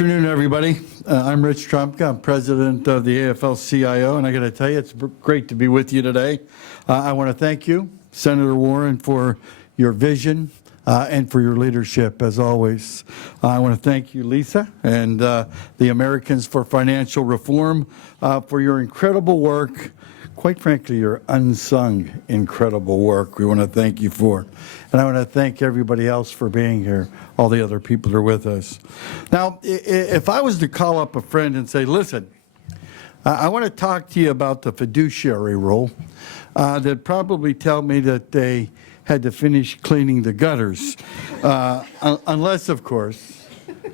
afternoon, everybody. I'm Rich Trumka. I'm president of the AFL CIO, and I got to tell you, it's great to be with you today. I want to thank you, Senator Warren, for your vision and for your leadership, as always. I want to thank you, Lisa, and the Americans for Financial Reform for your incredible work. Quite frankly, your unsung incredible work we want to thank you for. And I want to thank everybody else for being here, all the other people that are with us. Now, if I was to call up a friend and say, listen, I want to talk to you about the fiduciary rule, they'd probably tell me that they had to finish cleaning the gutters, unless, of course,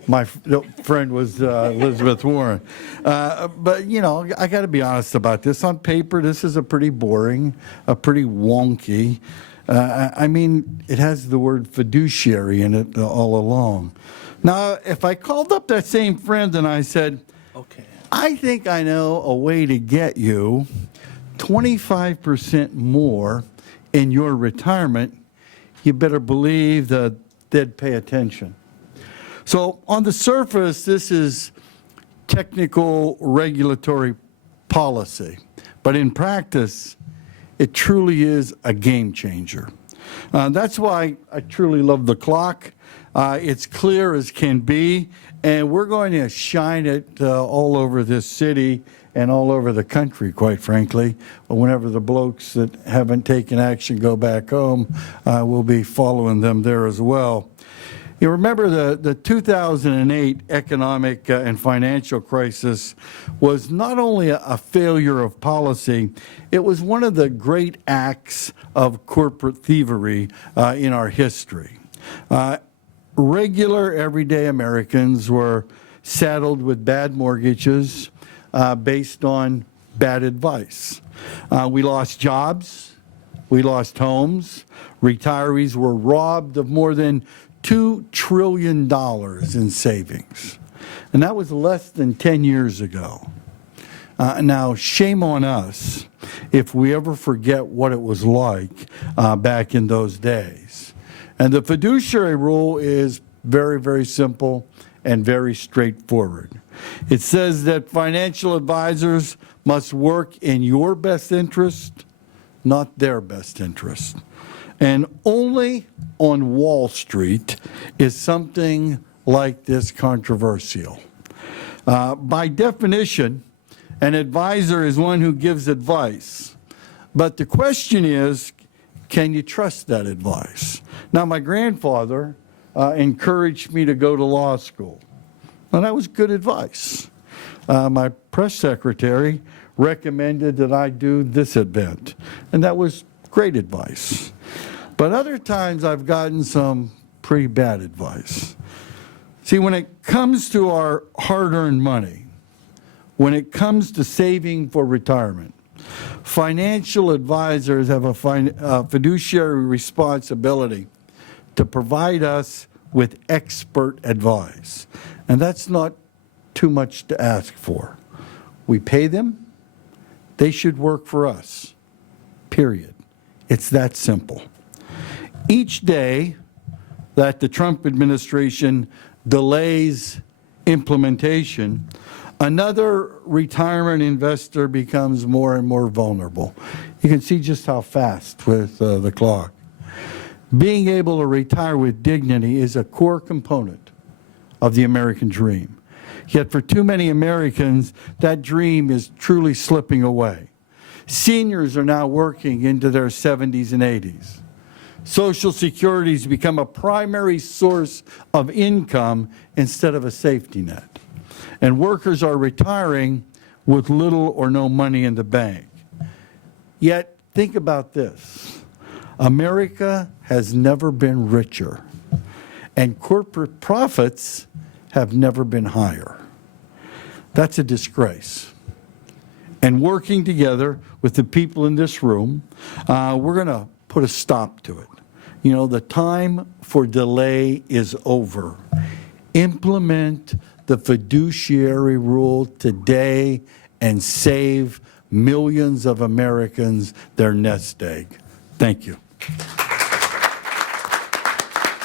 my friend was Elizabeth Warren. But, you know, I got to be honest about this. On paper, this is a pretty boring, a pretty wonky. I mean, it has the word fiduciary in it all along. Now, if I called up that same friend and I said, okay, I think I know a way to get you 25% more in your retirement, you better believe that they'd pay attention. So on the surface, this is technical regulatory policy, but in practice, it truly is a game changer. That's why I truly love the clock. It's clear as can be, and we're going to shine it all over this city and all over the country, quite frankly. Whenever the blokes that haven't taken action go back home, we'll be following them there as well. You remember the 2008 economic and financial crisis was not only a failure of policy, it was one of the great acts of corporate thievery in our history. Regular, everyday Americans were saddled with bad mortgages based on bad advice. We lost jobs, we lost homes, retirees were robbed of more than $2 trillion in savings. And that was less than 10 years ago. Now, shame on us if we ever forget what it was like back in those days. And the fiduciary rule is very, very simple and very straightforward. It says that financial advisors must work in your best interest, not their best interest. And only on Wall Street is something like this controversial. By definition, an advisor is one who gives advice. But the question is, can you trust that advice? Now, my grandfather encouraged me to go to law school. Well, that was good advice. My press secretary recommended that I do this event, and that was great advice. But other times I've gotten some pretty bad advice. See, when it comes to our hard-earned money, when it comes to saving for retirement, financial advisors have a fiduciary responsibility to provide us with expert advice. And that's not too much to ask for. We pay them, they should work for us, period. It's that simple. Each day that the Trump administration delays implementation, another retirement investor becomes more and more vulnerable. You can see just how fast with the clock. Being able to retire with dignity is a core component of the American dream. Yet for too many Americans, that dream is truly slipping away. Seniors are now working into their 70s and 80s. Social Security has become a primary source of income instead of a safety net. And workers are retiring with little or no money in the bank. Yet, think about this. America has never been richer, and corporate profits have never been higher. That's a disgrace. And working together with the people in this room, we're going to put a stop to it. You know, the time for delay is over. Implement the fiduciary rule today and save millions of Americans their nest egg. Thank you.